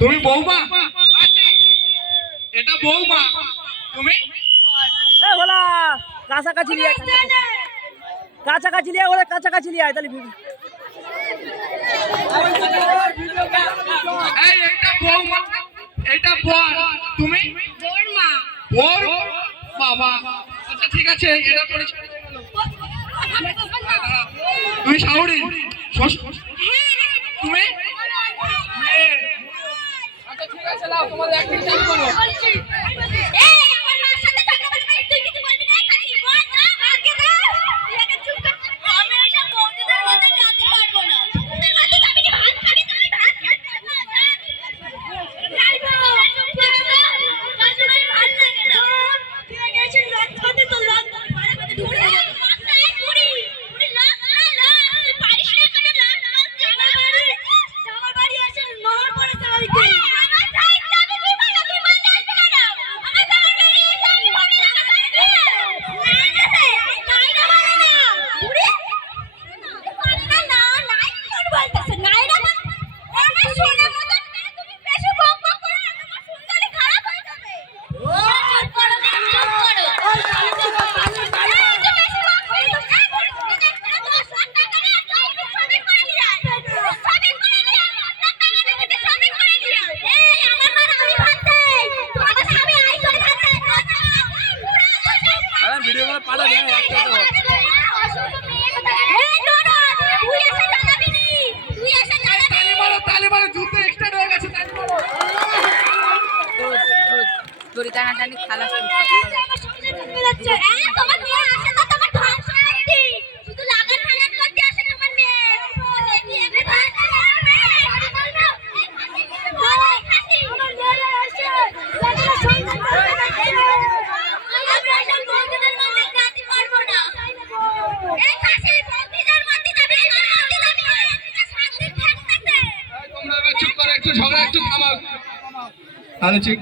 তুমি বৌমা? আচ্ছা, এটা বৌমা। তুমি? এ বলা কাছাকাছি লিয়া কাছাকাছি লিয়া বলে কাছাকাছি লিয়া তাহলে ভিড়। এই এটা বৌমা এটা বর তুমি বর বাবা আচ্ছা ঠিক আছে এটা গেল। তুমি সাউরি তুমি আচ্ছা ঠিক আছে নাও তোমাদের চালু করো Yeah. দড়ি টানাটানি খালা তোমরা এবার চুপ একটু থামাও তাহলে ঠিক।